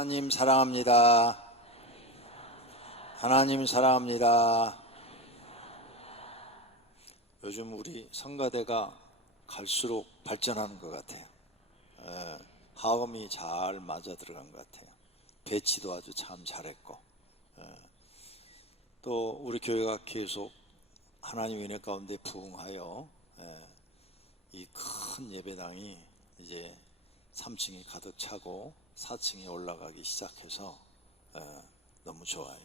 하나님 사랑합니다. 하나님 사랑합니다. 요즘 우리 성가대가 갈수록 발전하는 것 같아요. 하음이 잘 맞아 들어간 것 같아요. 배치도 아주 참 잘했고, 또 우리 교회가 계속 하나님 은혜 가운데 부흥하여 이 큰 예배당이 이제 3층이 가득 차고 4층에 올라가기 시작해서 너무 좋아요.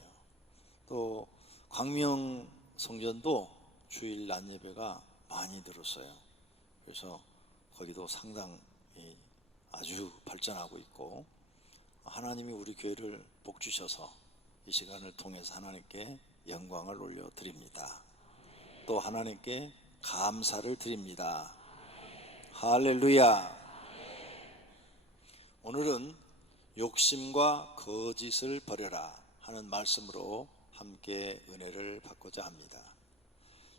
또 광명 성전도 주일 낮 예배가 많이 들었어요. 그래서 거기도 상당히 아주 발전하고 있고, 하나님이 우리 교회를 복 주셔서 이 시간을 통해서 하나님께 영광을 올려드립니다. 또 하나님께 감사를 드립니다. 할렐루야. 오늘은 욕심과 거짓을 버려라 하는 말씀으로 함께 은혜를 받고자 합니다.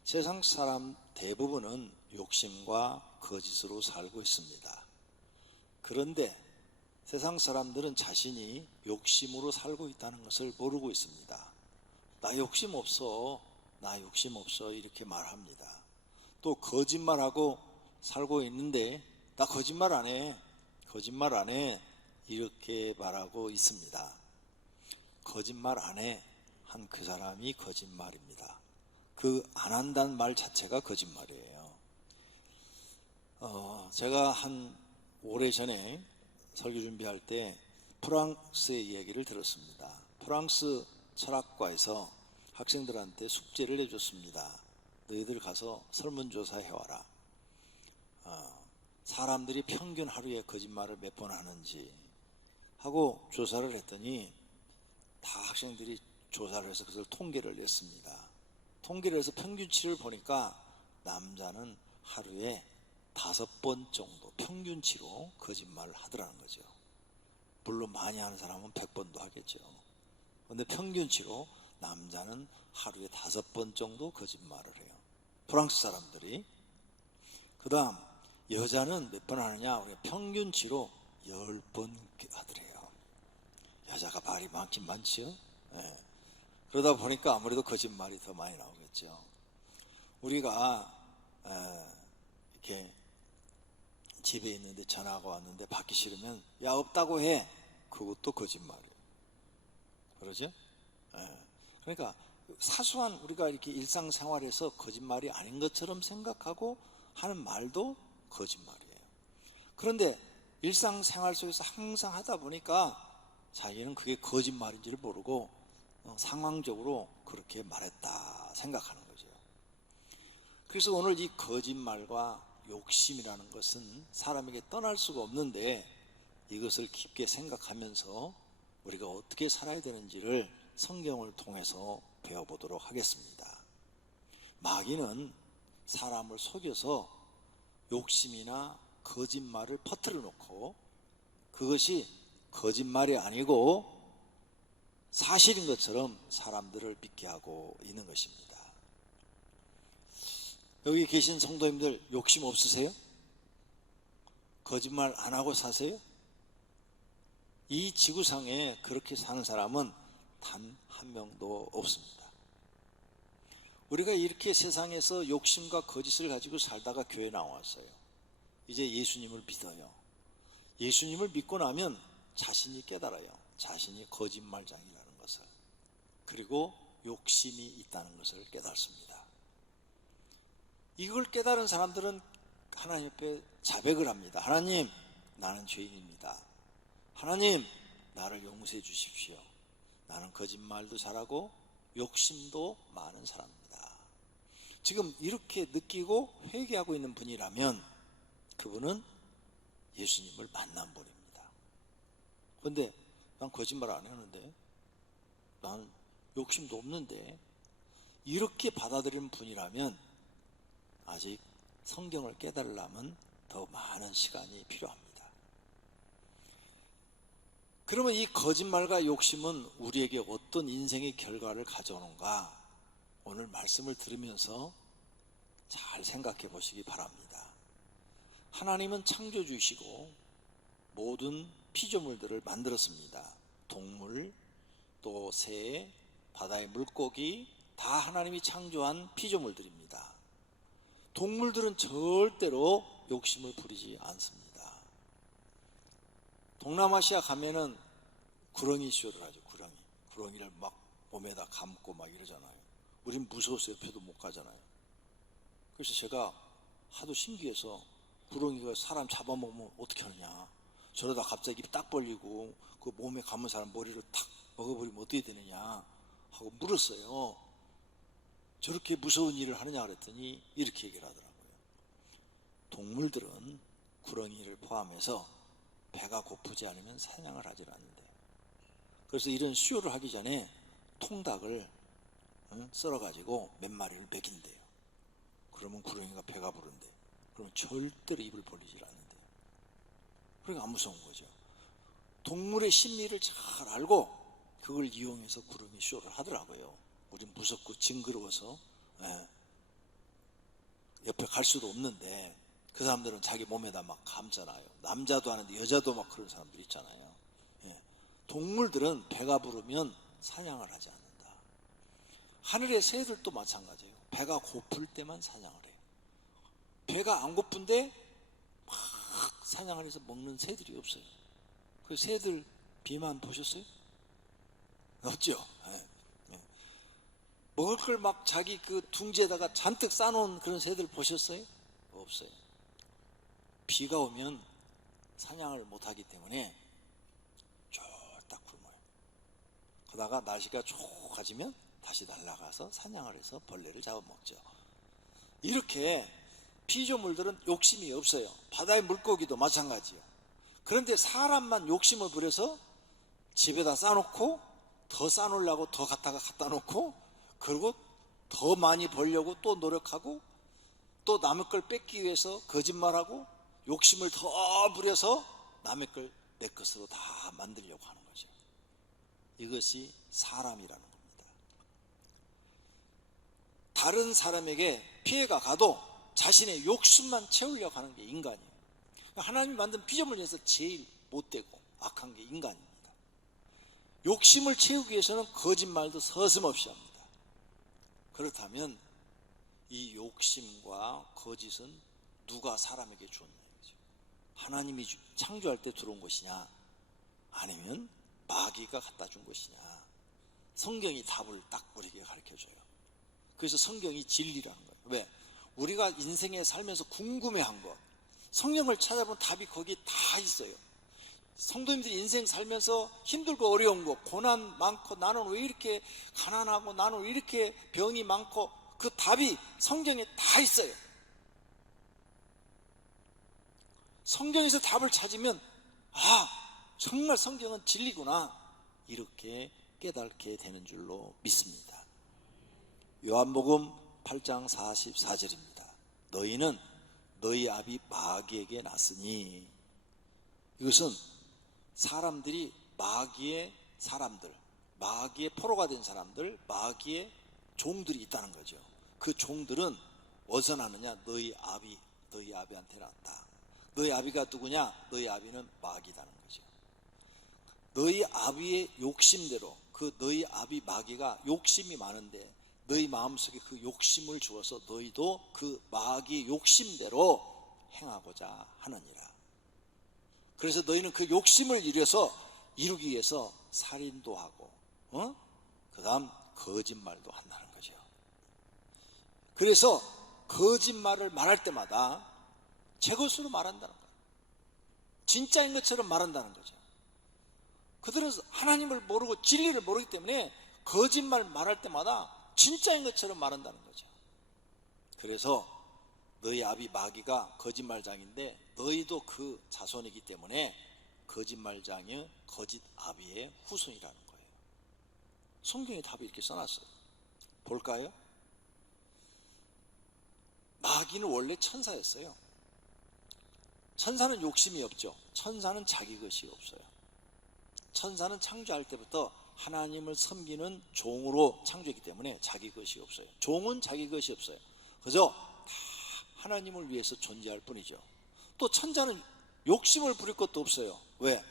세상 사람 대부분은 욕심과 거짓으로 살고 있습니다. 그런데 세상 사람들은 자신이 욕심으로 살고 있다는 것을 모르고 있습니다. 나 욕심 없어, 나 욕심 없어 이렇게 말합니다. 또 거짓말하고 살고 있는데 나 거짓말 안 해, 거짓말 안 해 이렇게 말하고 있습니다. 거짓말 안 해 한 그 사람이 거짓말입니다. 그 안 한다는 말 자체가 거짓말이에요. 제가 한 오래전에 설교 준비할 때 프랑스의 이야기를 들었습니다. 프랑스 철학과에서 학생들한테 숙제를 해줬습니다. 너희들 가서 설문조사 해와라. 사람들이 평균 하루에 거짓말을 몇 번 하는지 하고 조사를 했더니 다 학생들이 조사를 해서 그것을 통계를 냈습니다. 통계를 해서 평균치를 보니까 남자는 하루에 5번 정도 평균치로 거짓말을 하더라는 거죠. 물론 많이 하는 사람은 100번도 하겠죠. 그런데 평균치로 남자는 하루에 5번 정도 거짓말을 해요. 프랑스 사람들이. 그 다음 여자는 몇 번 하느냐? 우리가 평균치로 10번 하더래요. 여자가 말이 많긴 많죠. 그러다 보니까 아무래도 거짓말이 더 많이 나오겠죠. 우리가 이렇게 집에 있는데 전화가 왔는데 받기 싫으면 야 없다고 해. 그것도 거짓말이에요. 그러죠? 그러니까 사소한 우리가 이렇게 일상생활에서 거짓말이 아닌 것처럼 생각하고 하는 말도 거짓말이에요. 그런데 일상생활 속에서 항상 하다 보니까 자기는 그게 거짓말인지를 모르고 상황적으로 그렇게 말했다 생각하는 거죠. 그래서 오늘 이 거짓말과 욕심이라는 것은 사람에게 떠날 수가 없는데, 이것을 깊게 생각하면서 우리가 어떻게 살아야 되는지를 성경을 통해서 배워보도록 하겠습니다. 마귀는 사람을 속여서 욕심이나 거짓말을 퍼뜨려 놓고 그것이 거짓말이 아니고 사실인 것처럼 사람들을 믿게 하고 있는 것입니다. 여기 계신 성도님들 욕심 없으세요? 거짓말 안 하고 사세요? 이 지구상에 그렇게 사는 사람은 단 한 명도 없습니다. 우리가 이렇게 세상에서 욕심과 거짓을 가지고 살다가 교회 나왔어요. 이제 예수님을 믿어요. 예수님을 믿고 나면 자신이 깨달아요. 자신이 거짓말장이라는 것을. 그리고 욕심이 있다는 것을 깨닫습니다. 이걸 깨달은 사람들은 하나님 앞에 자백을 합니다. 하나님, 나는 죄인입니다. 하나님, 나를 용서해 주십시오. 나는 거짓말도 잘하고 욕심도 많은 사람입니다. 지금 이렇게 느끼고 회개하고 있는 분이라면 그분은 예수님을 만난 분입니다. 그런데 난 거짓말 안 하는데, 난 욕심도 없는데, 이렇게 받아들이는 분이라면 아직 성경을 깨달으려면 더 많은 시간이 필요합니다. 그러면 이 거짓말과 욕심은 우리에게 어떤 인생의 결과를 가져오는가? 오늘 말씀을 들으면서 잘 생각해 보시기 바랍니다. 하나님은 창조주이시고 모든 피조물들을 만들었습니다. 동물, 또 새, 바다의 물고기 다 하나님이 창조한 피조물들입니다. 동물들은 절대로 욕심을 부리지 않습니다. 동남아시아 가면은 구렁이 쇼를 하죠. 구렁이를 막 몸에다 감고 막 이러잖아요. 우린 무서워서 옆에도 못 가잖아요. 그래서 제가 하도 신기해서 구렁이가 사람 잡아먹으면 어떻게 하느냐, 저러다 갑자기 입 딱 벌리고 그 몸에 감은 사람 머리를 탁 먹어버리면 어떻게 되느냐 하고 물었어요. 저렇게 무서운 일을 하느냐 그랬더니 이렇게 얘기를 하더라고요. 동물들은 구렁이를 포함해서 배가 고프지 않으면 사냥을 하지 않는데, 그래서 이런 쇼를 하기 전에 통닭을 썰어가지고 몇 마리를 먹인대요. 그러면 구렁이가 배가 부른대. 그러면 절대로 입을 벌리지 않는데요. 그러니까 안 무서운 거죠. 동물의 심리를 잘 알고 그걸 이용해서 구렁이 쇼를 하더라고요. 우린 무섭고 징그러워서 옆에 갈 수도 없는데 그 사람들은 자기 몸에다 막 감잖아요. 남자도 하는데 여자도 막 그런 사람들 있잖아요. 동물들은 배가 부르면 사냥을 하지 않는다. 하늘의 새들도 마찬가지예요. 배가 고플 때만 사냥을 해요. 배가 안 고픈데 막 사냥을 해서 먹는 새들이 없어요. 그 새들 비만 보셨어요? 없죠? 먹을 걸 막 자기 그 둥지에다가 잔뜩 싸놓은 그런 새들 보셨어요? 없어요. 비가 오면 사냥을 못하기 때문에 쫄딱 굶어요. 그러다가 날씨가 좋아지면 다시 날아가서 사냥을 해서 벌레를 잡아먹죠. 이렇게 피조물들은 욕심이 없어요. 바다의 물고기도 마찬가지예요. 그런데 사람만 욕심을 부려서 집에다 싸놓고 더 싸놓으려고 더 갖다가 갖다 놓고, 그리고 더 많이 벌려고 또 노력하고, 또 남의 걸 뺏기 위해서 거짓말하고 욕심을 더 부려서 남의 걸 내 것으로 다 만들려고 하는 거죠. 이것이 사람이라는 겁니다. 다른 사람에게 피해가 가도 자신의 욕심만 채우려고 하는 게 인간이에요. 하나님이 만든 피조물 중에서 제일 못되고 악한 게 인간입니다. 욕심을 채우기 위해서는 거짓말도 서슴없이 합니다. 그렇다면 이 욕심과 거짓은 누가 사람에게 주었냐 이거죠. 하나님이 창조할 때 들어온 것이냐, 아니면 마귀가 갖다 준 것이냐. 성경이 답을 딱 우리에게 가르쳐줘요. 그래서 성경이 진리라는 거예요. 왜? 우리가 인생에 살면서 궁금해한 것, 성경을 찾아보면 답이 거기에 다 있어요. 성도님들이 인생 살면서 힘들고 어려운 거, 고난 많고, 나는 왜 이렇게 가난하고, 나는 왜 이렇게 병이 많고, 그 답이 성경에 다 있어요. 성경에서 답을 찾으면 정말 성경은 진리구나, 이렇게 깨닫게 되는 줄로 믿습니다. 요한복음 8장 44절입니다. 너희는 너희 아비 마귀에게 났으니, 이것은 사람들이 마귀의 사람들, 마귀의 포로가 된 사람들, 마귀의 종들이 있다는 거죠. 그 종들은 어디서 나느냐? 너희 아비한테 났다. 너희 아비가 누구냐? 너희 아비는 마귀다는 거죠. 너희 아비의 욕심대로, 그 너희 아비 마귀가 욕심이 많은데 너희 마음속에 그 욕심을 주어서 너희도 그 마귀의 욕심대로 행하고자 하느니라. 그래서 너희는 그 욕심을 이루기 위해서 살인도 하고, 그 다음 거짓말도 한다는 거죠. 그래서 거짓말을 말할 때마다 제 것으로 말한다는 거예요. 진짜인 것처럼 말한다는 거죠. 그들은 하나님을 모르고 진리를 모르기 때문에 거짓말 말할 때마다 진짜인 것처럼 말한다는 거죠. 그래서 너희 아비 마귀가 거짓말장인데 너희도 그 자손이기 때문에 거짓말장의 거짓 아비의 후손이라는 거예요. 성경에 답이 이렇게 써놨어요. 볼까요? 마귀는 원래 천사였어요. 천사는 욕심이 없죠. 천사는 자기 것이 없어요. 천사는 창조할 때부터 하나님을 섬기는 종으로 창조했기 때문에 자기 것이 없어요. 종은 자기 것이 없어요. 그저 다 하나님을 위해서 존재할 뿐이죠. 또 천사는 욕심을 부릴 것도 없어요. 왜?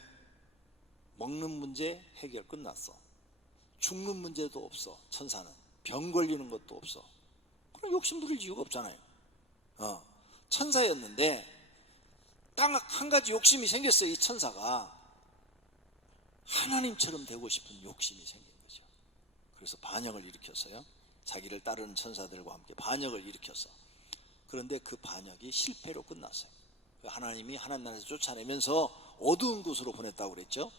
먹는 문제 해결 끝났어. 죽는 문제도 없어. 천사는 병 걸리는 것도 없어. 그럼 욕심 부릴 이유가 없잖아요. 천사였는데 딱 한 가지 욕심이 생겼어요. 이 천사가 하나님처럼 되고 싶은 욕심이 생긴 거죠. 그래서 반역을 일으켰어요. 자기를 따르는 천사들과 함께 반역을 일으켰어. 그런데 그 반역이 실패로 끝났어요. 하나님이 하나님 나라에서 쫓아내면서 어두운 곳으로 보냈다고 그랬죠.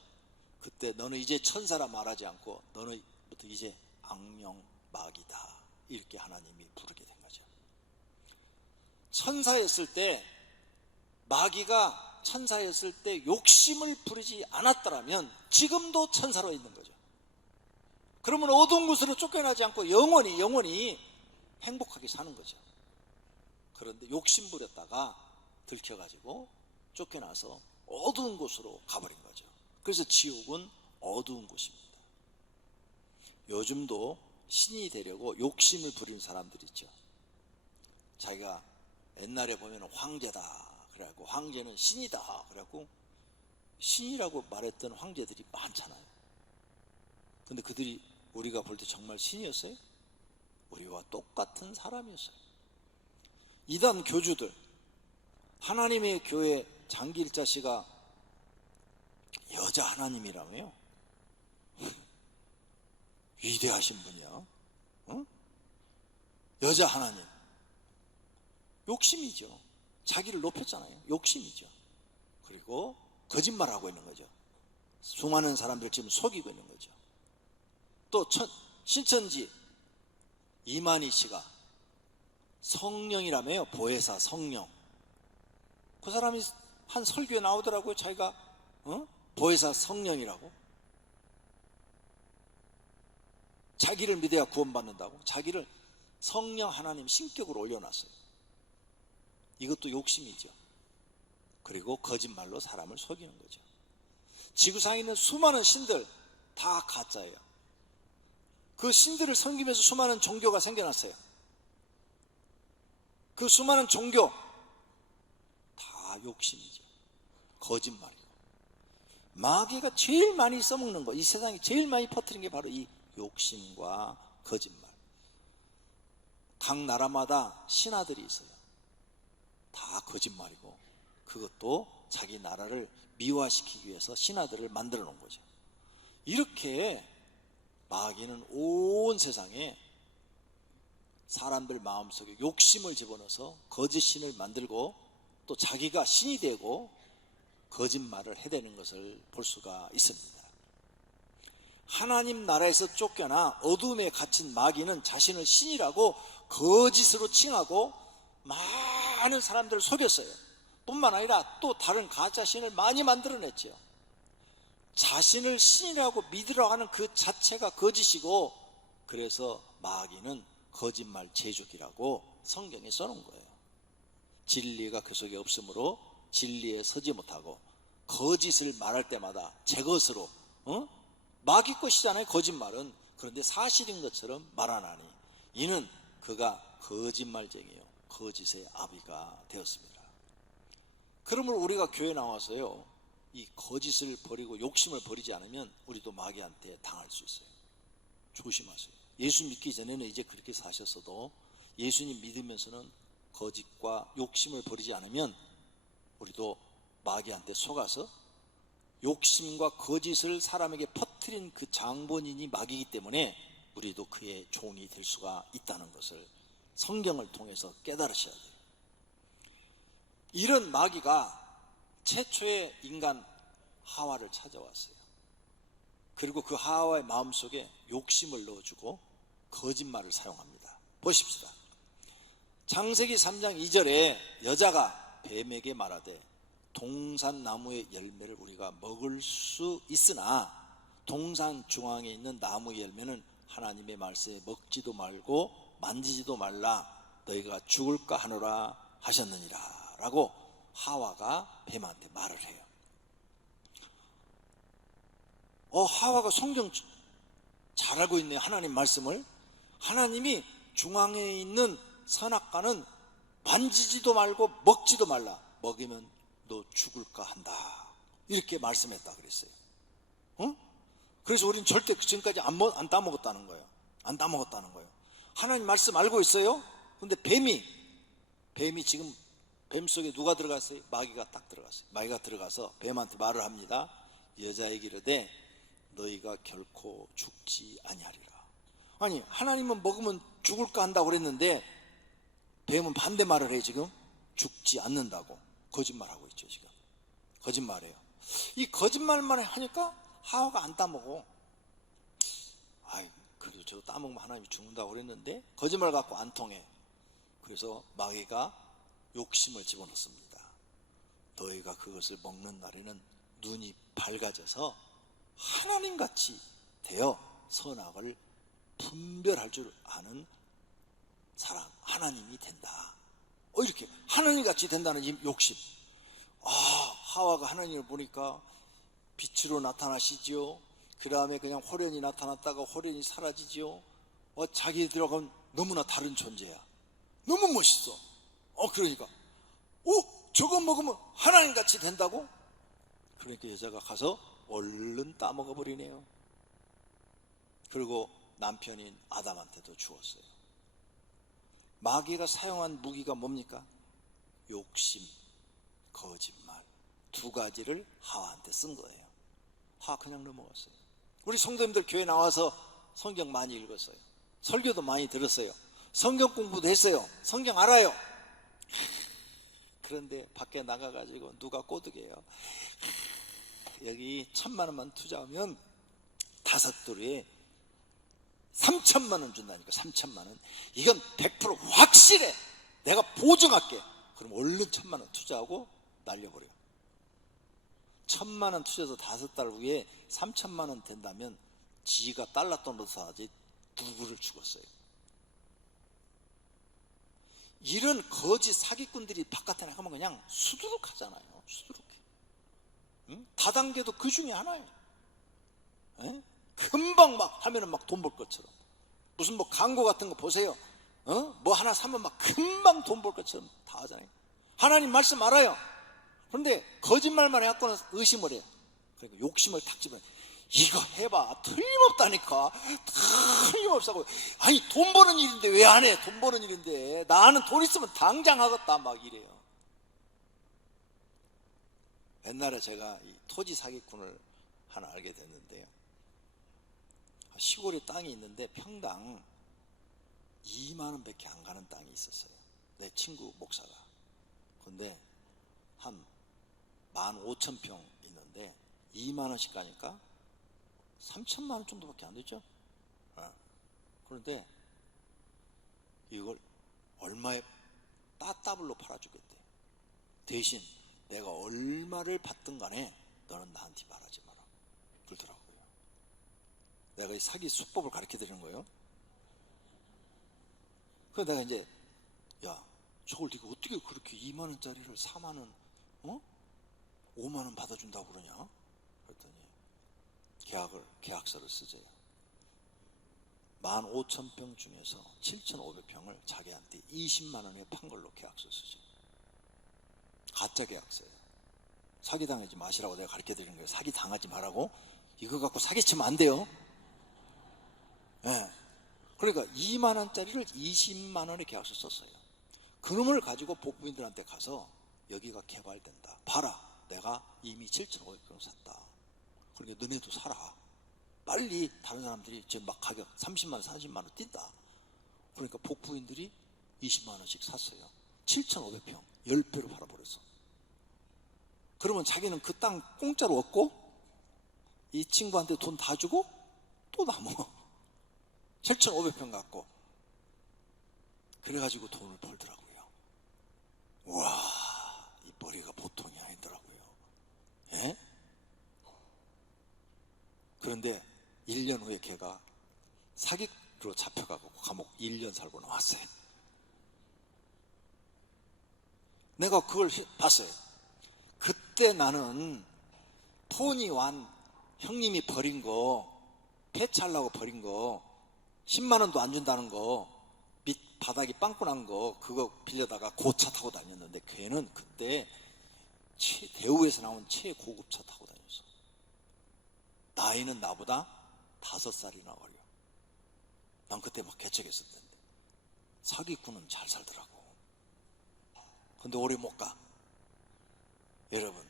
그때 너는 이제 천사라 말하지 않고 너는부터 이제 악령 마귀다, 이렇게 하나님이 부르게 된 거죠. 천사였을 때, 마귀가 천사였을 때 욕심을 부리지 않았더라면 지금도 천사로 있는 거죠. 그러면 어두운 곳으로 쫓겨나지 않고 영원히 행복하게 사는 거죠. 그런데 욕심 부렸다가 들켜가지고 쫓겨나서 어두운 곳으로 가버린 거죠. 그래서 지옥은 어두운 곳입니다. 요즘도 신이 되려고 욕심을 부리는 사람들이 있죠. 자기가 옛날에 보면 황제다 그래갖고, 황제는 신이다 그래갖고 신이라고 말했던 황제들이 많잖아요. 근데 그들이 우리가 볼 때 정말 신이었어요? 우리와 똑같은 사람이었어요. 이단 교주들, 하나님의 교회 장기일자 씨가 여자 하나님이라며요. 위대하신 분이야. 여자 하나님. 욕심이죠. 자기를 높였잖아요. 욕심이죠. 그리고 거짓말하고 있는 거죠. 수많은 사람들 지금 속이고 있는 거죠. 또 신천지 이만희 씨가 성령이라며요. 보혜사 성령. 그 사람이 한 설교에 나오더라고요. 자기가 보혜사 성령이라고. 자기를 믿어야 구원받는다고. 자기를 성령 하나님 신격으로 올려놨어요. 이것도 욕심이죠. 그리고 거짓말로 사람을 속이는 거죠. 지구상에 있는 수많은 신들 다 가짜예요. 그 신들을 섬기면서 수많은 종교가 생겨났어요. 그 수많은 종교 다 욕심이죠. 거짓말이고. 마귀가 제일 많이 써먹는 거, 이 세상에 제일 많이 퍼뜨린 게 바로 이 욕심과 거짓말. 각 나라마다 신하들이 있어요. 다 거짓말이고, 그것도 자기 나라를 미화시키기 위해서 신하들을 만들어 놓은 거죠. 이렇게 마귀는 온 세상에 사람들 마음속에 욕심을 집어넣어서 거짓 신을 만들고 또 자기가 신이 되고 거짓말을 해대는 것을 볼 수가 있습니다. 하나님 나라에서 쫓겨나 어둠에 갇힌 마귀는 자신을 신이라고 거짓으로 칭하고 많은 사람들을 속였어요. 뿐만 아니라 또 다른 가짜 신을 많이 만들어냈죠. 자신을 신이라고 믿으라고 하는 그 자체가 거짓이고, 그래서 마귀는 거짓말 제조기라고 성경에 써놓은 거예요. 진리가 그 속에 없으므로 진리에 서지 못하고 거짓을 말할 때마다 제 것으로, 마귀 것이잖아요, 거짓말은. 그런데 사실인 것처럼 말하나니 이는 그가 거짓말쟁이요 거짓의 아비가 되었습니다. 그러므로 우리가 교회 나와서요, 이 거짓을 버리고 욕심을 버리지 않으면 우리도 마귀한테 당할 수 있어요. 조심하세요. 예수 믿기 전에는 이제 그렇게 사셨어도 예수님 믿으면서는 거짓과 욕심을 버리지 않으면 우리도 마귀한테 속아서 욕심과 거짓을 사람에게 퍼뜨린 그 장본인이 마귀이기 때문에 우리도 그의 종이 될 수가 있다는 것을 성경을 통해서 깨달으셔야 돼요. 이런 마귀가 최초의 인간 하와를 찾아왔어요. 그리고 그 하와의 마음속에 욕심을 넣어주고 거짓말을 사용합니다. 보십시다. 창세기 3장 2절에 여자가 뱀에게 말하되 동산나무의 열매를 우리가 먹을 수 있으나 동산 중앙에 있는 나무의 열매는 하나님의 말씀에 먹지도 말고 만지지도 말라, 너희가 죽을까 하노라 하셨느니라 라고 하와가 뱀한테 말을 해요. 하와가 성경 잘 알고 있네요. 하나님 말씀을. 하나님이 중앙에 있는 선악과는 만지지도 말고 먹지도 말라, 먹이면 너 죽을까 한다, 이렇게 말씀했다 그랬어요. 그래서 우리는 절대 그 전까지 안 따먹었다는 거예요. 안 따먹었다는 거예요. 하나님 말씀 알고 있어요? 근데 뱀이 지금 뱀 속에 누가 들어갔어요? 마귀가 딱 들어갔어요. 마귀가 들어가서 뱀한테 말을 합니다. 여자에게 이르되 너희가 결코 죽지 아니하리라. 아니, 하나님은 먹으면 죽을까 한다고 그랬는데 뱀은 반대 말을 해. 지금 죽지 않는다고 거짓말하고 있죠. 지금 거짓말해요. 이 거짓말만 하니까 하와가 안 따먹어. 아이, 그래도 저거 따먹으면 하나님이 죽는다고 그랬는데 거짓말 갖고 안 통해. 그래서 마귀가 욕심을 집어넣습니다. 너희가 그것을 먹는 날에는 눈이 밝아져서 하나님같이 되어 선악을 분별할 줄 아는 사람, 하나님이 된다. 이렇게 하나님같이 된다는 욕심. 하와가 하나님을 보니까 빛으로 나타나시지요. 그 다음에 그냥 호련히 나타났다가 호련히 사라지지요. 자기들하고는 너무나 다른 존재야. 너무 멋있어. 그러니까 저거 먹으면 하나님같이 된다고? 그러니까 여자가 가서 얼른 따먹어 버리네요. 그리고 남편인 아담한테도 주었어요. 마귀가 사용한 무기가 뭡니까? 욕심, 거짓말, 두 가지를 하와한테 쓴 거예요. 하와 그냥 넘어갔어요. 우리 성도님들 교회 나와서 성경 많이 읽었어요. 설교도 많이 들었어요. 성경 공부도 했어요. 성경 알아요. 그런데 밖에 나가가지고 누가 꼬드게요. 여기 1,000만 원만 투자하면 5도루에 3,000만 원 준다니까. 3,000만 원. 이건 100% 확실해. 내가 보증할게. 그럼 얼른 1,000만 원 투자하고 날려버려. 1,000만 원 투자해서 5달 후에 3,000만 원 된다면 지가 달러 돈으로 사지 누구를 죽었어요. 이런 거짓 사기꾼들이 바깥에 나가면 그냥 수두룩 하잖아요. 수두룩해. 응? 다단계도 그 중에 하나예요. 응? 금방 막 하면은 막 돈 벌 것처럼. 무슨 뭐 광고 같은 거 보세요. 뭐 하나 사면 막 금방 돈 벌 것처럼 다 하잖아요. 하나님 말씀 알아요. 그런데 거짓말만 해갖고는 의심을 해요. 그러니까 욕심을 탁 집어요. 이거 해봐. 틀림없다니까. 틀림없다고. 아니, 돈 버는 일인데 왜 안 해? 돈 버는 일인데. 나는 돈 있으면 당장 하겠다. 막 이래요. 옛날에 제가 이 토지 사기꾼을 하나 알게 됐는데요. 시골에 땅이 있는데 평당 2만 원밖에 안 가는 땅이 있었어요. 내 친구 목사가. 근데 한 15,000평 있는데 2만 원씩 가니까 3천만 원 정도밖에 안 되죠. 그런데 이걸 얼마에 따따블로 팔아주겠대. 대신 내가 얼마를 받든 간에 너는 나한테 말하지 마라. 그러더라고요. 내가 이 사기 수법을 가르쳐 드리는 거예요. 그래서 내가 이제, 야, 저걸 네가 어떻게 그렇게 2만 원짜리를 4만 원, 5만 원 받아준다고 그러냐? 그랬더니 계약서를 쓰재요. 15,000평 중에서 7,500평을 자기한테 20만 원에 판 걸로 계약서 쓰죠. 가짜 계약서예요. 사기당하지 마시라고 내가 가르쳐 드리는 거예요. 사기 당하지 말라고. 이거 갖고 사기치면 안 돼요. 네. 그러니까 2만 원짜리를 20만 원에 계약서 썼어요. 그놈을 가지고 복부인들한테 가서 여기가 개발된다. 봐라. 내가 이미 7,500평 샀다. 그러니까 너네도 사라. 빨리 다른 사람들이 지금 막 가격 30만 원, 40만 원 뛴다. 그러니까 복부인들이 20만 원씩 샀어요. 7,500평 10배로 팔아버렸어. 그러면 자기는 그 땅 공짜로 얻고 이 친구한테 돈 다 주고 또 남어. 7,500평 갖고. 그래가지고 돈을 벌더라고요. 와, 이 머리가 보통이 아니더라고요. 예? 그런데 1년 후에 걔가 사기로 잡혀가고 감옥 1년 살고 나왔어요. 내가 그걸 봤어요. 그때 나는 토니 완 형님이 버린 거, 폐차하려고 버린 거, 10만 원도 안 준다는 거, 밑 바닥이 빵꾸 난 거, 그거 빌려다가 고차 타고 다녔는데 걔는 그때 대우에서 나온 최고급 차 타고 다녔어. 나이는 나보다 5살이나 어려. 난 그때 막 개척했을 텐데. 사기꾼은 잘 살더라고. 근데 오래 못 가. 여러분,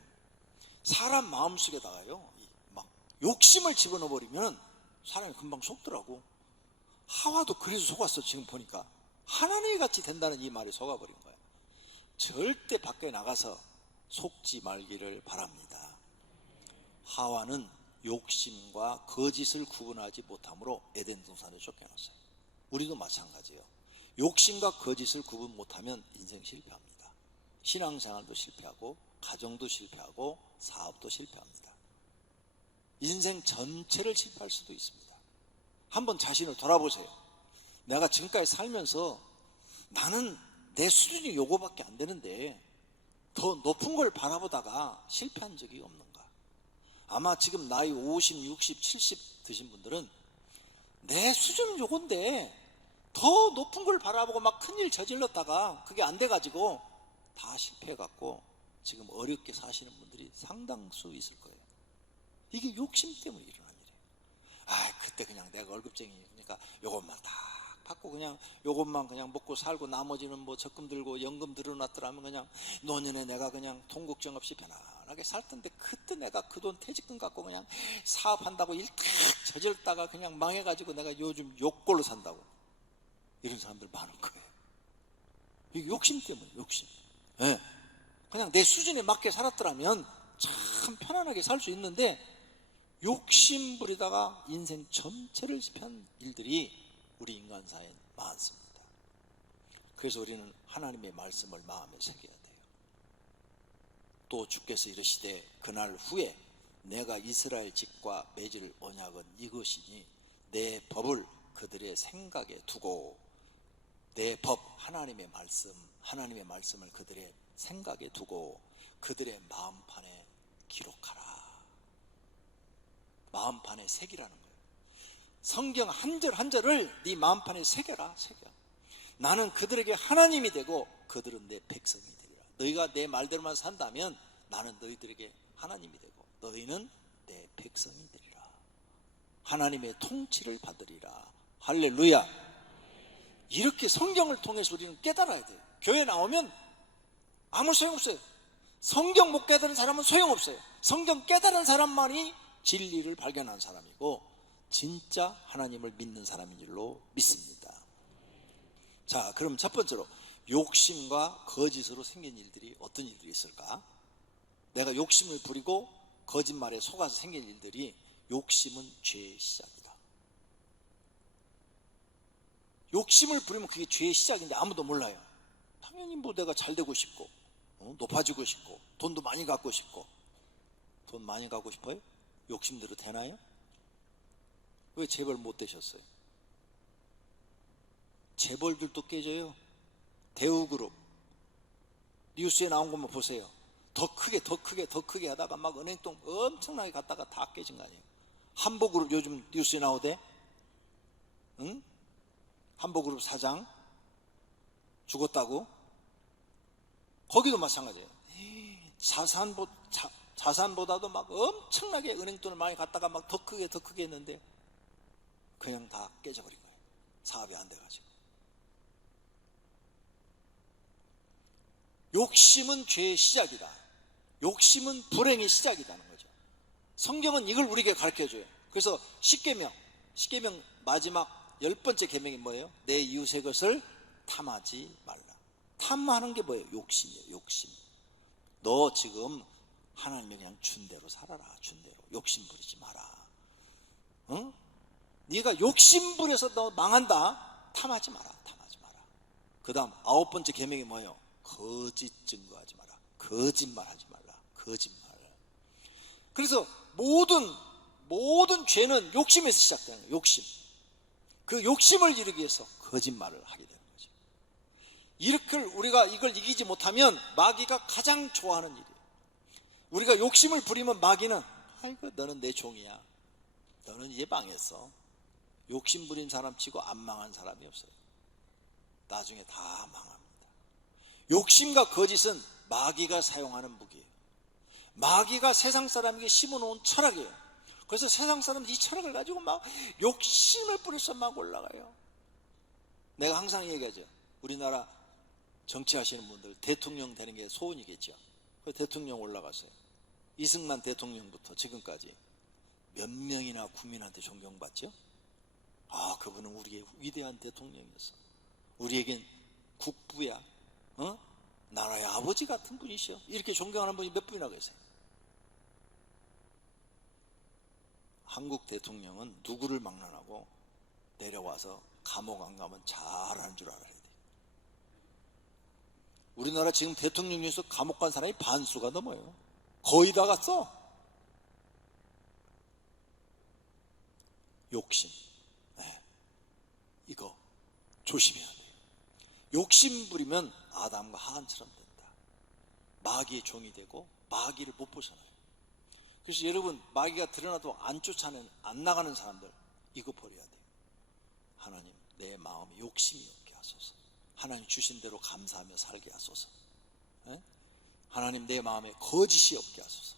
사람 마음속에다가요, 막 욕심을 집어넣어버리면 사람이 금방 속더라고. 하와도 그래서 속았어. 지금 보니까 하나님 같이 된다는 이 말에 속아버린 거야. 절대 밖에 나가서 속지 말기를 바랍니다. 하와는 욕심과 거짓을 구분하지 못함으로 에덴 동산에 쫓겨났어요. 우리도 마찬가지예요. 욕심과 거짓을 구분 못하면 인생 실패합니다. 신앙생활도 실패하고 가정도 실패하고 사업도 실패합니다. 인생 전체를 실패할 수도 있습니다. 한번 자신을 돌아보세요. 내가 지금까지 살면서 나는 내 수준이 요거밖에 안 되는데 더 높은 걸 바라보다가 실패한 적이 없는가? 아마 지금 나이 50, 60, 70 드신 분들은 내 수준은 요건데 더 높은 걸 바라보고 막 큰일 저질렀다가 그게 안 돼가지고 다 실패해갖고 지금 어렵게 사시는 분들이 상당수 있을 거예요. 이게 욕심 때문에 일어난 일이에요. 그때 그냥 내가 월급쟁이니까 요것만 다 받고 그냥 요것만 그냥 먹고 살고 나머지는 뭐 적금 들고 연금 들어놨더라면 그냥 노년에 내가 그냥 돈 걱정 없이 편안하게 살 텐데, 그때 내가 그 돈 퇴직금 갖고 그냥 사업한다고 일 탁 저질다가 그냥 망해가지고 내가 요즘 욕골로 산다고. 이런 사람들 많은 거예요. 이게 욕심 때문에, 욕심. 네. 그냥 내 수준에 맞게 살았더라면 참 편안하게 살 수 있는데 욕심 부리다가 인생 전체를 실패한 일들이 우리 인간사에 많습니다. 그래서 우리는 하나님의 말씀을 마음에 새겨야 돼요. 또 주께서 이르시되 그날 후에 내가 이스라엘 집과 맺을 언약은 이것이니 내 법을 그들의 생각에 두고, 내 법, 하나님의 말씀을 그들의 생각에 두고 그들의 마음판에 기록하라. 마음판에 새기라는 거예요. 성경 한 절 한 절을 네 마음판에 새겨라. 새겨. 나는 그들에게 하나님이 되고 그들은 내 백성이 되리라. 너희가 내 말대로만 산다면 나는 너희들에게 하나님이 되고 너희는 내 백성이 되리라. 하나님의 통치를 받으리라. 할렐루야. 이렇게 성경을 통해서 우리는 깨달아야 돼요. 교회 나오면 아무 소용없어요. 성경 못 깨달은 사람은 소용없어요. 성경 깨달은 사람만이 진리를 발견한 사람이고 진짜 하나님을 믿는 사람인 줄로 믿습니다. 자, 그럼 첫 번째로 욕심과 거짓으로 생긴 일들이 어떤 일들이 있을까? 내가 욕심을 부리고 거짓말에 속아서 생긴 일들이, 욕심은 죄의 시작이다. 욕심을 부리면 그게 죄의 시작인데 아무도 몰라요. 당연히 뭐 내가 잘 되고 싶고 높아지고 싶고 돈도 많이 갖고 싶고. 돈 많이 갖고 싶어요? 욕심대로 되나요? 왜 재벌 못 되셨어요? 재벌들도 깨져요. 대우그룹 뉴스에 나온 것만 보세요. 더 크게 하다가 막 은행돈 엄청나게 갖다가 다 깨진 거 아니에요. 한보그룹 요즘 뉴스에 나오대. 응? 한보그룹 사장 죽었다고. 거기도 마찬가지예요. 자산보다도 막 엄청나게 은행돈을 많이 갖다가 막 더 크게 했는데 그냥 다 깨져버린 거예요. 사업이 안 돼가지고. 욕심은 죄의 시작이다. 욕심은 불행의 시작이라는 거죠. 성경은 이걸 우리에게 가르쳐줘요. 그래서 십계명 마지막 10번째 계명이 뭐예요? 내 이웃의 것을 탐하지 말라. 탐하는 게 뭐예요? 욕심이에요. 욕심. 너 지금 하나님이 그냥 준 대로 살아라. 준 대로. 욕심 부리지 마라. 응? 네가 욕심 부려서 너 망한다. 탐하지 마라. 그 다음 9번째 계명이 뭐예요? 거짓 증거하지 마라. 거짓말하지 말라. 거짓말. 그래서 모든 죄는 욕심에서 시작되는 거예요. 욕심. 그 욕심을 이루기 위해서 거짓말을 하게 되는 거죠. 우리가 이걸 이기지 못하면 마귀가 가장 좋아하는 일이에요. 우리가 욕심을 부리면 마귀는 아이고 너는 내 종이야. 너는 이제 망했어. 욕심 부린 사람 치고 안 망한 사람이 없어요. 나중에 다 망합니다. 욕심과 거짓은 마귀가 사용하는 무기예요. 마귀가 세상 사람에게 심어놓은 철학이에요. 그래서 세상 사람들이 이 철학을 가지고 막 욕심을 뿌려서 막 올라가요. 내가 항상 얘기하죠. 우리나라 정치하시는 분들 대통령 되는 게 소원이겠죠. 그래서 대통령 올라갔어요. 이승만 대통령부터 지금까지 몇 명이나 국민한테 존경받죠? 그분은 우리의 위대한 대통령이었어. 우리에겐 국부야, 나라의 아버지 같은 분이시여. 이렇게 존경하는 분이 몇 분이나 계세요. 한국 대통령은 누구를 막론하고 내려와서 감옥 안 가면 잘하는 줄 알아야 돼. 우리나라 지금 대통령 중에서 감옥 간 사람이 반수가 넘어요. 거의 다 갔어. 욕심, 이거 조심해야 돼요. 욕심 부리면 아담과 하한처럼 된다. 마귀의 종이 되고 마귀를 못 벗어나요. 그래서 여러분, 마귀가 드러나도 안 나가는 사람들, 이거 버려야 돼요. 하나님, 내 마음에 욕심이 없게 하소서. 하나님 주신 대로 감사하며 살게 하소서. 하나님, 내 마음에 거짓이 없게 하소서.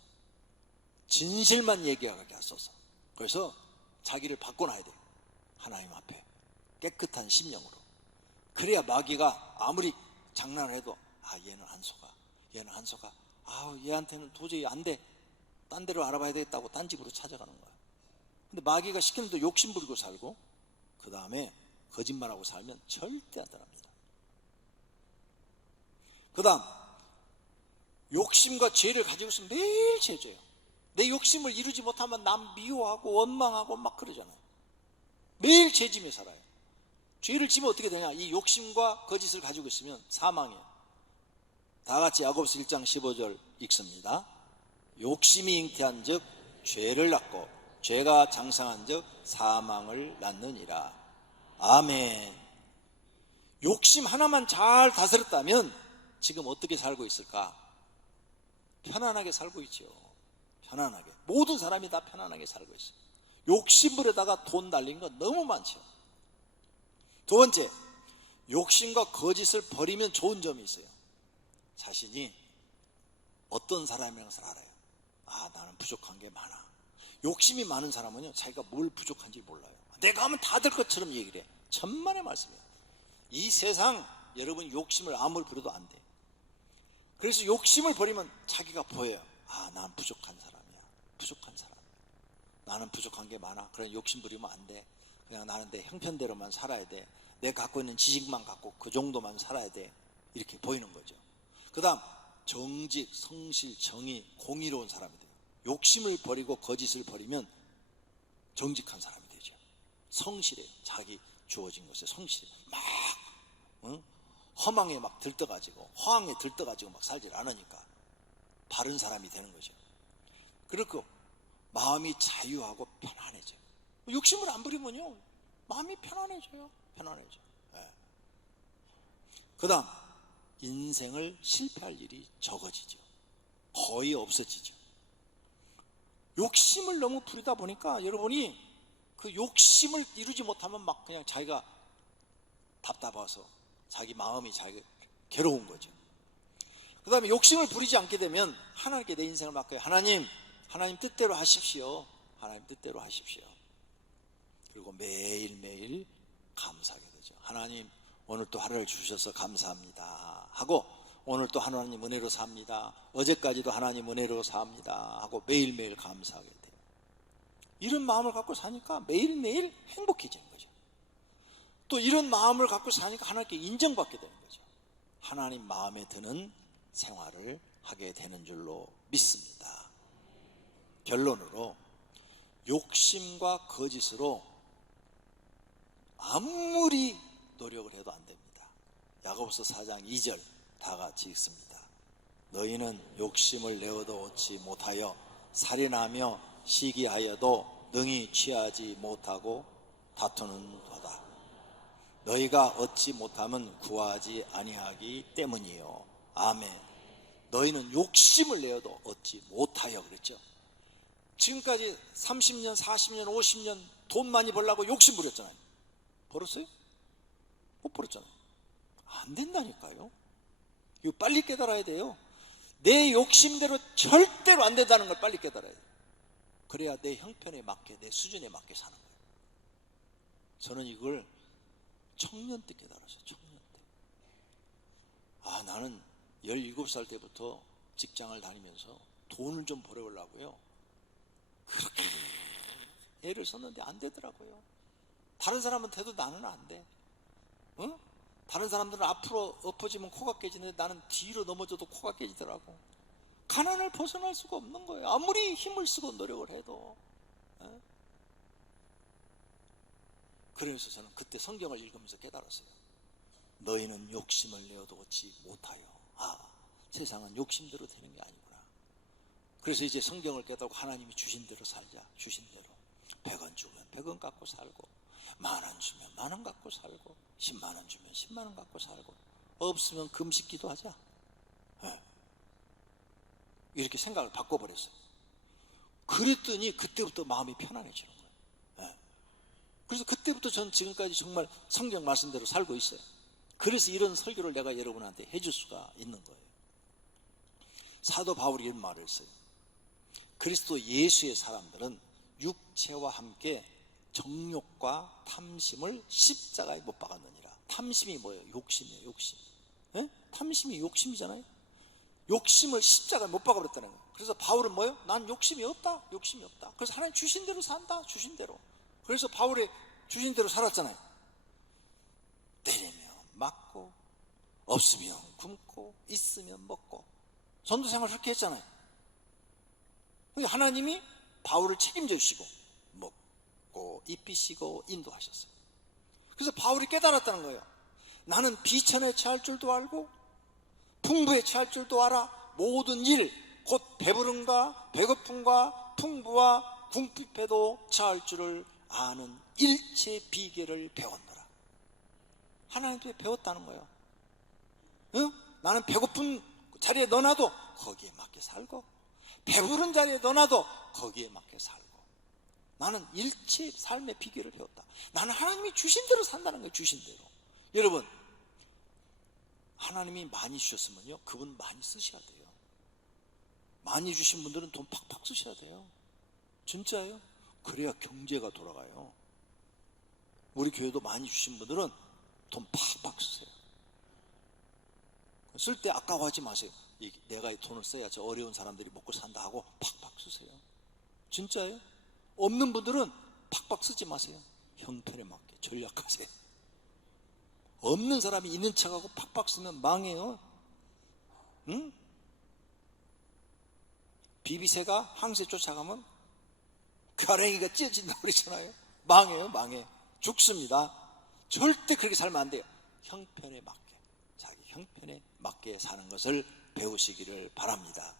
진실만 얘기하게 하소서. 그래서 자기를 바꿔놔야 돼요. 하나님 앞에 깨끗한 심령으로. 그래야 마귀가 아무리 장난을 해도 얘는 안 속아. 얘한테는 도저히 안 돼. 딴 데로 알아봐야 되겠다고 딴 집으로 찾아가는 거야. 근데 마귀가 시키는 대로 욕심 부리고 살고 그 다음에 거짓말하고 살면 절대 안 따릅니다. 그 다음, 욕심과 죄를 가지고 있으면 매일 죄져요. 내 욕심을 이루지 못하면 남 미워하고 원망하고 막 그러잖아요. 매일 죄지며 살아요. 죄를 지면 어떻게 되냐? 이 욕심과 거짓을 가지고 있으면 사망이에요. 다 같이 야고보서 1장 15절 읽습니다. 욕심이 잉태한 즉 죄를 낳고 죄가 장성한 즉 사망을 낳느니라. 아멘. 욕심 하나만 잘 다스렸다면 지금 어떻게 살고 있을까? 편안하게 살고 있죠. 편안하게. 모든 사람이 다 편안하게 살고 있어요. 욕심으로다가 돈 날린 건 너무 많죠. 두 번째, 욕심과 거짓을 버리면 좋은 점이 있어요. 자신이 어떤 사람이라는 것을 알아요. 나는 부족한 게 많아. 욕심이 많은 사람은요, 자기가 뭘 부족한지 몰라요. 내가 하면 다 될 것처럼 얘기를 해. 천만의 말씀이에요. 이 세상, 여러분 욕심을 아무리 부려도 안 돼. 그래서 욕심을 버리면 자기가 보여요. 나는 부족한 사람이야. 나는 부족한 게 많아. 그래, 욕심 부리면 안 돼. 그냥 나는 내 형편대로만 살아야 돼. 내가 갖고 있는 지식만 갖고 그 정도만 살아야 돼. 이렇게 보이는 거죠. 그 다음, 정직, 성실, 정의, 공의로운 사람이 돼요. 욕심을 버리고 거짓을 버리면 정직한 사람이 되죠. 성실해요. 자기 주어진 것에 성실해요. 막 허망에 막 들떠가지고 허황에 들떠가지고 막 살질 않으니까 바른 사람이 되는 거죠. 그리고 마음이 자유하고 편안해져요. 욕심을 안 부리면요, 마음이 편안해져요. 그 다음, 인생을 실패할 일이 적어지죠. 거의 없어지죠. 욕심을 너무 부리다 보니까 여러분이 그 욕심을 이루지 못하면 막 그냥 자기가 답답해서 자기 마음이 자기가 괴로운 거죠. 그 다음에 욕심을 부리지 않게 되면 하나님께 내 인생을 맡겨요. 하나님 뜻대로 하십시오. 하나님 뜻대로 하십시오. 그리고 매일매일 감사하게 되죠. 하나님, 오늘 또 하루를 주셔서 감사합니다 하고, 오늘 또 하나님 은혜로 삽니다. 어제까지도 하나님 은혜로 삽니다 하고 매일매일 감사하게 돼요. 이런 마음을 갖고 사니까 매일매일 행복해지는 거죠. 또 이런 마음을 갖고 사니까 하나님께 인정받게 되는 거죠. 하나님 마음에 드는 생활을 하게 되는 줄로 믿습니다. 결론으로, 욕심과 거짓으로 아무리 노력을 해도 안 됩니다. 야고보서 4장 2절 다 같이 읽습니다. 너희는 욕심을 내어도 얻지 못하여 살인하며 시기하여도 능히 취하지 못하고 다투는도다. 너희가 얻지 못하면 구하지 아니하기 때문이요. 아멘. 너희는 욕심을 내어도 얻지 못하여 그랬죠. 지금까지 30년, 40년, 50년 돈 많이 벌려고 욕심 부렸잖아요. 벌었어요? 못 벌었잖아요. 안 된다니까요. 이거 빨리 깨달아야 돼요. 내 욕심대로 절대로 안 된다는 걸 빨리 깨달아야 돼요. 그래야 내 형편에 맞게, 내 수준에 맞게 사는 거예요. 저는 이걸 청년 때 깨달았어요. 청년 때. 나는 17살 때부터 직장을 다니면서 돈을 좀 벌어보려고요, 그렇게 애를 썼는데 안 되더라고요. 다른 사람한테도 나는 안 돼. 응? 다른 사람들은 앞으로 엎어지면 코가 깨지는데 나는 뒤로 넘어져도 코가 깨지더라고. 가난을 벗어날 수가 없는 거예요. 아무리 힘을 쓰고 노력을 해도. 그래서 저는 그때 성경을 읽으면서 깨달았어요. 너희는 욕심을 내어두지 못하여. 세상은 욕심대로 되는 게 아니구나. 그래서 이제 성경을 깨닫고 하나님이 주신 대로 살자. 주신 대로 100원 주면 100원 갖고 살고, 10,000원 주면 10,000원 갖고 살고, 100,000원 주면 100,000원 갖고 살고, 없으면 금식 기도하자. 이렇게 생각을 바꿔버렸어요. 그랬더니 그때부터 마음이 편안해지는 거예요. 그래서 그때부터 전 지금까지 정말 성경 말씀대로 살고 있어요. 그래서 이런 설교를 내가 여러분한테 해줄 수가 있는 거예요. 사도 바울이 이런 말을 했어요. 그리스도 예수의 사람들은 육체와 함께 정욕과 탐심을 십자가에 못 박았느니라. 탐심이 뭐예요? 욕심이에요. 욕심. 탐심이 욕심이잖아요. 욕심을 십자가에 못 박아버렸다는 거예요. 그래서 바울은 뭐예요? 난 욕심이 없다. 욕심이 없다. 그래서 하나님 주신 대로 산다. 주신 대로. 그래서 바울이 주신 대로 살았잖아요. 때리면 맞고, 없으면 굶고, 있으면 먹고. 전도생활 그렇게 했잖아요. 하나님이 바울을 책임져 주시고 먹고 입히시고 인도하셨어요. 그래서 바울이 깨달았다는 거예요. 나는 비천에 처할 줄도 알고 풍부에 처할 줄도 알아. 모든 일, 곧 배부름과 배고픔과 풍부와 궁핍에도 처할 줄을 아는 일체 비결을 배웠노라. 하나님께 배웠다는 거예요. 나는 배고픈 자리에 넣어놔도 거기에 맞게 살고, 배부른 자리에 넣어놔도 거기에 맞게 살고, 나는 일체 삶의 비결을 배웠다. 나는 하나님이 주신 대로 산다는 거예요. 주신 대로. 여러분, 하나님이 많이 주셨으면요, 그분 많이 쓰셔야 돼요. 많이 주신 분들은 돈 팍팍 쓰셔야 돼요. 진짜예요. 그래야 경제가 돌아가요. 우리 교회도 많이 주신 분들은 돈 팍팍 쓰세요. 쓸 때 아까워하지 마세요. 내가 이 돈을 써야 저 어려운 사람들이 먹고 산다 하고 팍팍 쓰세요. 진짜예요. 없는 분들은 팍팍 쓰지 마세요. 형편에 맞게 전략하세요. 없는 사람이 있는 척하고 팍팍 쓰면 망해요. 응? 비비새가 항새 쫓아가면 가랭이가 찢어진다고 그러잖아요. 망해요. 망해. 죽습니다. 절대 그렇게 살면 안 돼요. 형편에 맞게, 자기 형편에 맞게 사는 것을 배우시기를 바랍니다.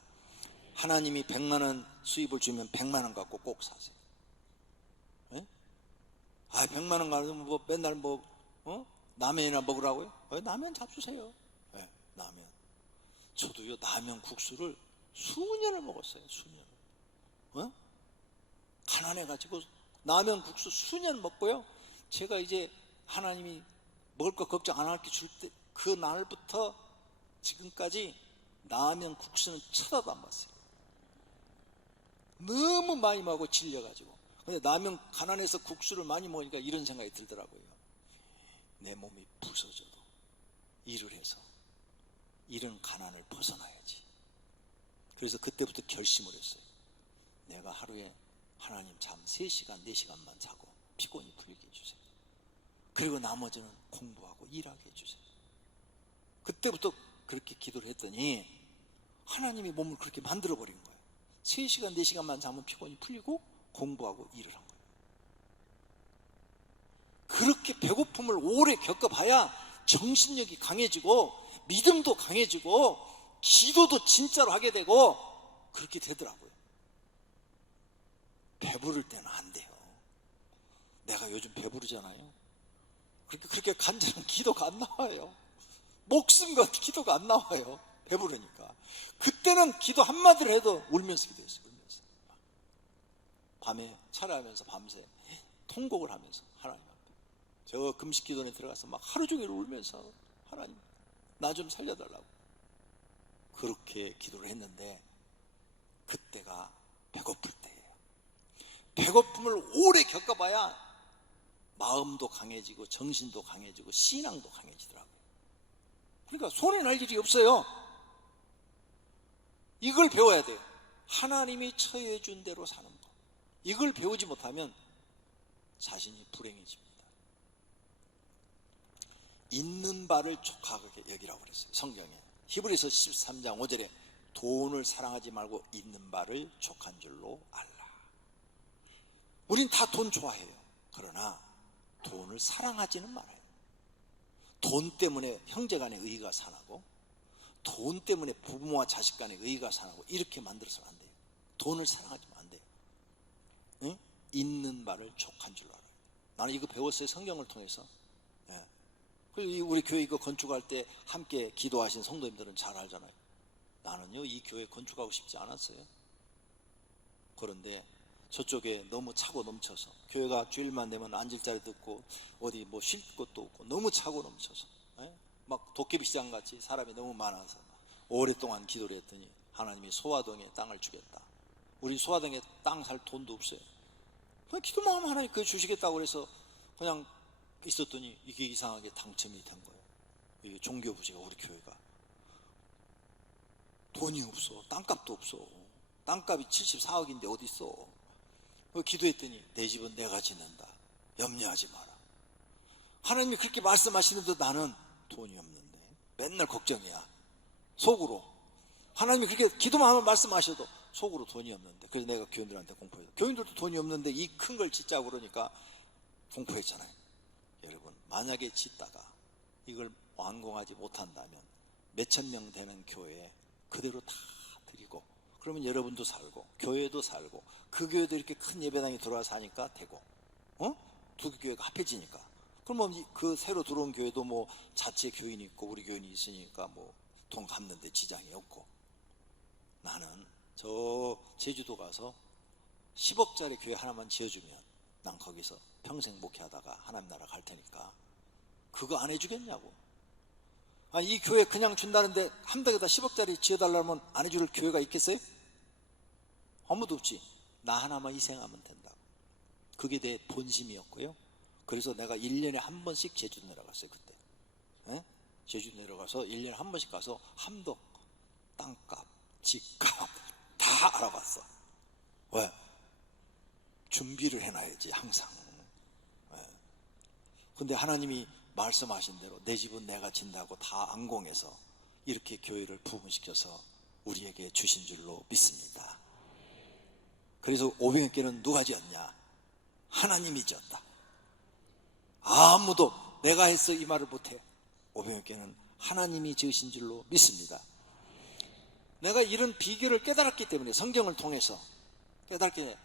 하나님이 100만 원 수입을 주면 100만 원 갖고 꼭 사세요. 100만 원 가지고 뭐 맨날 라면이나 먹으라고요? 라면 잡수세요. 라면. 저도요, 라면 국수를 수년을 먹었어요. 수년. 가난해가지고 라면 국수 수년 먹고요, 제가 이제 하나님이 먹을 거 걱정 안 할게 줄 때, 그 날부터 지금까지 라면 국수는 쳐다도 안 봤어요. 너무 많이 먹고 질려가지고. 근데 라면 가난해서 국수를 많이 먹으니까 이런 생각이 들더라고요. 내 몸이 부서져도 일을 해서 이런 가난을 벗어나야지. 그래서 그때부터 결심을 했어요. 내가 하루에 하나님 잠 3시간 4시간만 자고 피곤이 풀리게 해주세요. 그리고 나머지는 공부하고 일하게 해주세요. 그때부터 그렇게 기도를 했더니 하나님이 몸을 그렇게 만들어버린 거예요. 3시간 4시간만 자면 피곤이 풀리고 공부하고 일을 한 거예요. 그렇게 배고픔을 오래 겪어봐야 정신력이 강해지고 믿음도 강해지고 기도도 진짜로 하게 되고 그렇게 되더라고요. 배부를 때는 안 돼요. 내가 요즘 배부르잖아요. 그렇게 간절한 기도가 안 나와요. 목숨 건 기도가 안 나와요. 배부르니까. 그때는 기도 한마디를 해도 울면서 기도했어요. 울면서. 밤에 차례하면서 밤새 통곡을 하면서 하나님 앞에 저 금식 기도에 들어가서 막 하루 종일 울면서 하나님 나 좀 살려달라고 그렇게 기도를 했는데, 그때가 배고플 때예요. 배고픔을 오래 겪어봐야 마음도 강해지고 정신도 강해지고 신앙도 강해지더라고요. 그러니까 손해 날 일이 없어요. 이걸 배워야 돼요. 하나님이 처해 준 대로 사는 것. 이걸 배우지 못하면 자신이 불행해집니다. 있는 바를 족하게 여기라고 그랬어요. 성경에 히브리서 13장 5절에 돈을 사랑하지 말고 있는 바를 족한 줄로 알라. 우린 다 돈 좋아해요. 그러나 돈을 사랑하지는 말아요. 돈 때문에 형제간의 의의가 상하고, 돈 때문에 부모와 자식 간의 의의가 상하고, 이렇게 만들어서는 안 돼요. 돈을 사랑하지면 안 돼요. 응? 있는 바를 족한 줄로 알아요. 나는 이거 배웠어요. 성경을 통해서. 예. 그리고 우리 교회 이거 건축할 때 함께 기도하신 성도님들은 잘 알잖아요. 나는요 이 교회 건축하고 싶지 않았어요. 그런데 저쪽에 너무 차고 넘쳐서, 교회가 주일만 되면 앉을 자리도 없고 어디 뭐 쉴 곳도 없고 너무 차고 넘쳐서, 막 도깨비 시장 같이 사람이 너무 많아서 오랫동안 기도를 했더니 하나님이 소화동에 땅을 주겠다. 우리 소화동에 땅 살 돈도 없어요. 그냥 기도만 하면 하나님 그거 주시겠다고 그래서 그냥 있었더니 이게 이상하게 당첨이 된 거예요. 이게 종교부지가, 우리 교회가 돈이 없어. 땅값도 없어. 땅값이 74억인데 어디 있어. 기도했더니 내 집은 내가 짓는다. 염려하지 마라. 하나님이 그렇게 말씀하시는데 나는 돈이 없는데 맨날 걱정이야. 속으로 하나님이 그렇게 기도만 하면 말씀하셔도 속으로 돈이 없는데, 그래서 내가 교인들한테 공포해요. 교인들도 돈이 없는데 이 큰 걸 짓자고 그러니까 공포했잖아요. 여러분, 만약에 짓다가 이걸 완공하지 못한다면 몇천 명 되는 교회에 그대로 다 드리고, 그러면 여러분도 살고 교회도 살고 그 교회도 이렇게 큰 예배당이 들어와서 하니까 되고, 두 교회가 합해지니까, 그러면 그 새로 들어온 교회도 뭐 자체 교인이 있고 우리 교인이 있으니까 뭐 돈 갚는데 지장이 없고. 나는 저 제주도 가서 10억짜리 교회 하나만 지어주면 난 거기서 평생 목회하다가 하나님 나라 갈 테니까 그거 안 해주겠냐고. 이 교회 그냥 준다는데 한 덕에다 10억짜리 지어달라면 안 해줄 교회가 있겠어요? 아무도 없지. 나 하나만 희생하면 된다고. 그게 내 본심이었고요. 그래서 내가 1년에 한 번씩 제주 내려갔어요. 그때 제주 내려가서 1년에 한 번씩 가서 함덕 땅값, 집값 다 알아봤어. 왜? 준비를 해놔야지 항상. 근데 하나님이 말씀하신 대로 내 집은 내가 진다고 다 안공해서 이렇게 교회를 부흥시켜서 우리에게 주신 줄로 믿습니다. 그래서 500여 개는 누가 지었냐? 하나님이 지었다. 아무도 내가 했어 이 말을 못해. 500여 개는 하나님이 지으신 줄로 믿습니다. 내가 이런 비결을 깨달았기 때문에, 성경을 통해서 깨달게,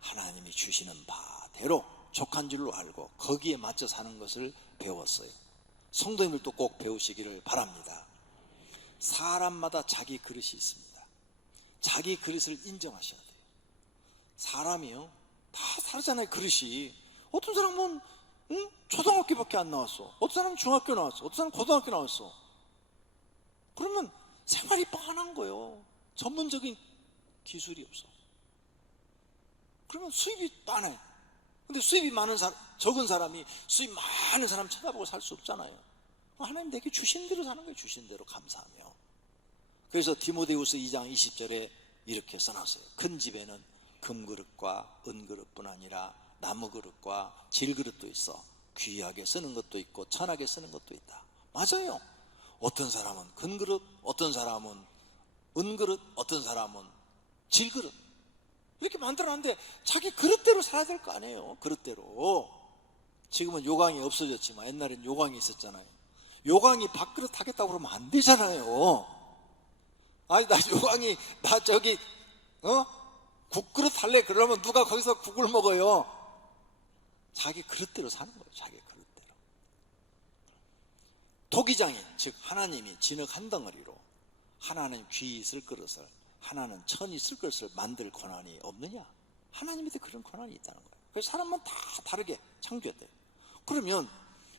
하나님이 주시는 바대로 족한 줄로 알고 거기에 맞춰 사는 것을 배웠어요. 성도님들도 꼭 배우시기를 바랍니다. 사람마다 자기 그릇이 있습니다. 자기 그릇을 인정하셔야 돼요. 사람이요 다 다르잖아요. 그릇이. 어떤 사람은 초등학교밖에 안 나왔어. 어떤 사람은 중학교 나왔어. 어떤 사람은 고등학교 나왔어. 그러면 생활이 뻔한 거예요. 전문적인 기술이 없어. 그러면 수입이 뻔해. 근데 수입이 많은 사람, 적은 사람이 수입 많은 사람 쳐다보고 살 수 없잖아요. 하나님 내게 주신 대로 사는 거예요. 주신 대로 감사하며. 그래서 디모데후서 2장 20절에 이렇게 써놨어요. 큰 집에는 금그릇과 은그릇뿐 아니라 나무그릇과 질그릇도 있어. 귀하게 쓰는 것도 있고 천하게 쓰는 것도 있다. 맞아요. 어떤 사람은 금그릇, 어떤 사람은 은그릇, 어떤 사람은 질그릇, 이렇게 만들어놨는데 자기 그릇대로 살아야 될 거 아니에요. 그릇대로. 지금은 요강이 없어졌지만 옛날엔 요강이 있었잖아요. 요강이 밥그릇 하겠다고 그러면 안 되잖아요. 아니 나 요강이 나 저기 국그릇 할래 그러면 누가 거기서 국을 먹어요. 자기 그릇대로 사는 거예요. 자기 그릇대로. 토기장이, 즉 하나님이 진흙 한 덩어리로 하나는 귀 있을 그릇을, 하나는 천 있을 그릇을 만들 권한이 없느냐? 하나님한테 그런 권한이 있다는 거예요. 그래서 사람만 다 다르게 창조했대요. 그러면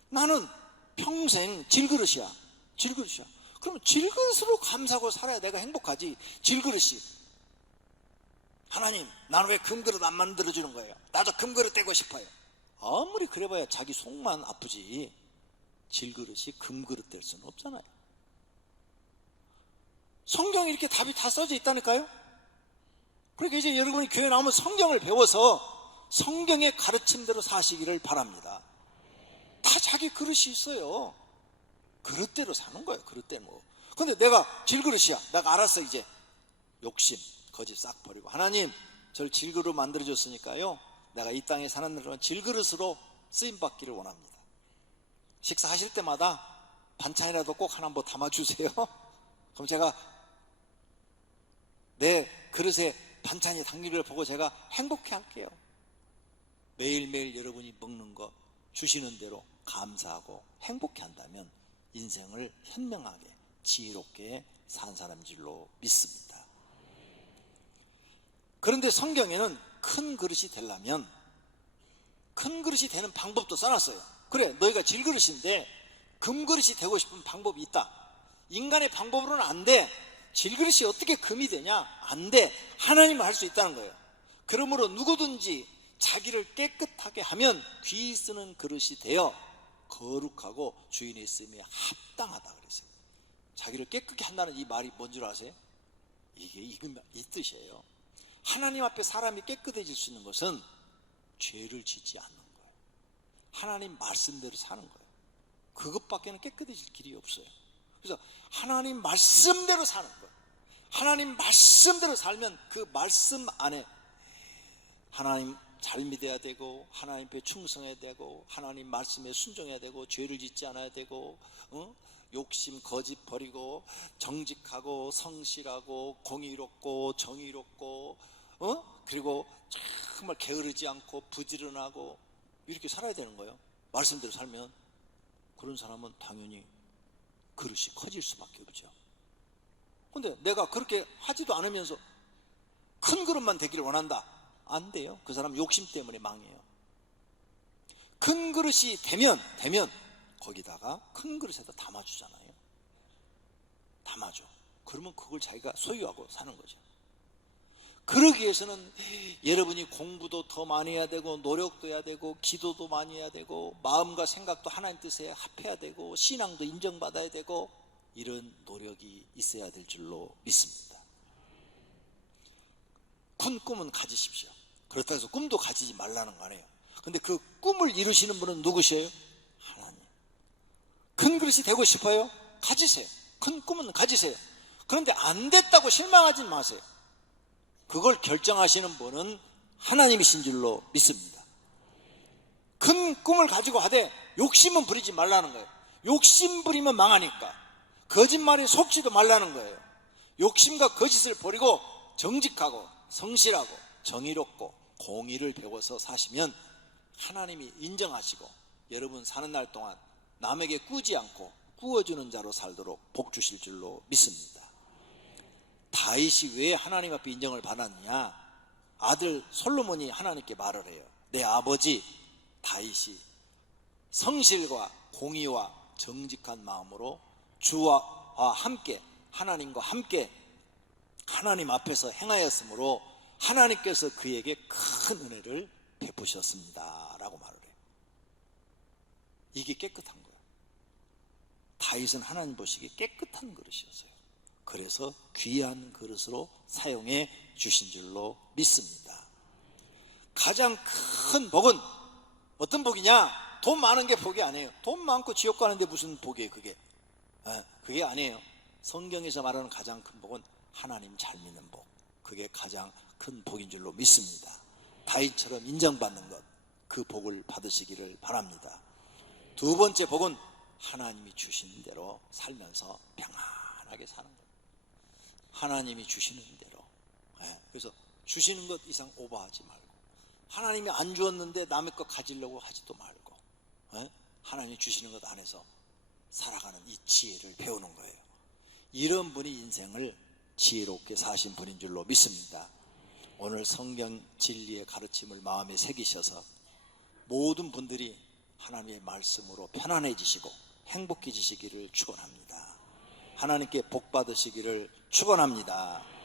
나는 평생 질그릇이야. 질그릇이야. 그러면 질그릇으로 감사하고 살아야 내가 행복하지. 질그릇이 하나님, 나는 왜 금그릇 안 만들어주는 거예요? 나도 금그릇 되고 싶어요. 아무리 그래봐야 자기 속만 아프지 질그릇이 금그릇 될 수는 없잖아요. 성경에 이렇게 답이 다 써져 있다니까요. 그러니까 이제 여러분이 교회 나오면 성경을 배워서 성경의 가르침대로 사시기를 바랍니다. 다 자기 그릇이 있어요. 그릇대로 사는 거예요. 그릇대로. 근데 내가 질그릇이야. 내가 알았어. 이제 욕심, 거짓 싹 버리고, 하나님 저를 질그릇 만들어줬으니까요, 내가 이 땅에 사는 날은 질그릇으로 쓰임받기를 원합니다. 식사하실 때마다 반찬이라도 꼭 하나 뭐 담아주세요. 그럼 제가 내 그릇에 반찬이 담긴 걸 보고 제가 행복해 할게요. 매일매일 여러분이 먹는 거 주시는 대로 감사하고 행복해 한다면 인생을 현명하게 지혜롭게 산 사람인 줄로 믿습니다. 그런데 성경에는 큰 그릇이 되려면 큰 그릇이 되는 방법도 써놨어요. 그래, 너희가 질그릇인데 금그릇이 되고 싶은 방법이 있다. 인간의 방법으로는 안 돼. 질그릇이 어떻게 금이 되냐? 안 돼. 하나님은 할 수 있다는 거예요. 그러므로 누구든지 자기를 깨끗하게 하면 귀 쓰는 그릇이 되어 거룩하고 주인의 쓰임에 합당하다 그랬어요. 자기를 깨끗게 한다는 이 말이 뭔 줄 아세요? 이게 이 뜻이에요. 하나님 앞에 사람이 깨끗해질 수 있는 것은 죄를 짓지 않는 거예요. 하나님 말씀대로 사는 거예요. 그것밖에는 깨끗해질 길이 없어요. 그래서 하나님 말씀대로 사는 거예요. 하나님 말씀대로 살면 그 말씀 안에 하나님 잘 믿어야 되고, 하나님 앞에 충성해야 되고, 하나님 말씀에 순종해야 되고, 죄를 짓지 않아야 되고, 욕심 거짓 버리고, 정직하고 성실하고 공의롭고 정의롭고, 그리고 정말 게으르지 않고 부지런하고 이렇게 살아야 되는 거예요. 말씀대로 살면. 그런 사람은 당연히 그릇이 커질 수밖에 없죠. 근데 내가 그렇게 하지도 않으면서 큰 그릇만 되기를 원한다, 안 돼요. 그 사람 욕심 때문에 망해요. 큰 그릇이 되면 거기다가 큰 그릇에다 담아주잖아요. 담아줘. 그러면 그걸 자기가 소유하고 사는 거죠. 그러기 위해서는 여러분이 공부도 더 많이 해야 되고, 노력도 해야 되고, 기도도 많이 해야 되고, 마음과 생각도 하나님 뜻에 합해야 되고, 신앙도 인정받아야 되고, 이런 노력이 있어야 될 줄로 믿습니다. 큰 꿈은 가지십시오. 그렇다고 해서 꿈도 가지지 말라는 거 아니에요. 근데 그 꿈을 이루시는 분은 누구시에요? 하나님. 큰 그릇이 되고 싶어요? 가지세요. 큰 꿈은 가지세요. 그런데 안 됐다고 실망하지 마세요. 그걸 결정하시는 분은 하나님이신 줄로 믿습니다. 큰 꿈을 가지고 하되 욕심은 부리지 말라는 거예요. 욕심 부리면 망하니까. 거짓말에 속지도 말라는 거예요. 욕심과 거짓을 버리고 정직하고 성실하고 정의롭고 공의를 배워서 사시면 하나님이 인정하시고 여러분 사는 날 동안 남에게 꾸지 않고 꾸어주는 자로 살도록 복 주실 줄로 믿습니다. 다윗이 왜 하나님 앞에 인정을 받았느냐? 아들 솔로몬이 하나님께 말을 해요. 내 아버지 다윗이 성실과 공의와 정직한 마음으로 주와 함께, 하나님과 함께 하나님 앞에서 행하였으므로 하나님께서 그에게 큰 은혜를 베푸셨습니다 라고 말을 해요. 이게 깨끗한 거예요. 다윗은 하나님 보시기에 깨끗한 그릇이었어요. 그래서 귀한 그릇으로 사용해 주신 줄로 믿습니다. 가장 큰 복은 어떤 복이냐? 돈 많은 게 복이 아니에요. 돈 많고 지옥 가는데 무슨 복이에요 그게? 그게 아니에요. 성경에서 말하는 가장 큰 복은 하나님 잘 믿는 복, 그게 가장 큰 복인 줄로 믿습니다. 다윗처럼 인정받는 것, 그 복을 받으시기를 바랍니다. 두 번째 복은 하나님이 주신 대로 살면서 평안하게 사는 것. 하나님이 주시는 대로. 그래서 주시는 것 이상 오버하지 말고, 하나님이 안 주었는데 남의 것 가지려고 하지도 말고, 하나님이 주시는 것 안에서 살아가는 이 지혜를 배우는 거예요. 이런 분이 인생을 지혜롭게 사신 분인 줄로 믿습니다. 오늘 성경 진리의 가르침을 마음에 새기셔서 모든 분들이 하나님의 말씀으로 편안해지시고 행복해지시기를 축원합니다. 하나님께 복 받으시기를 축원합니다.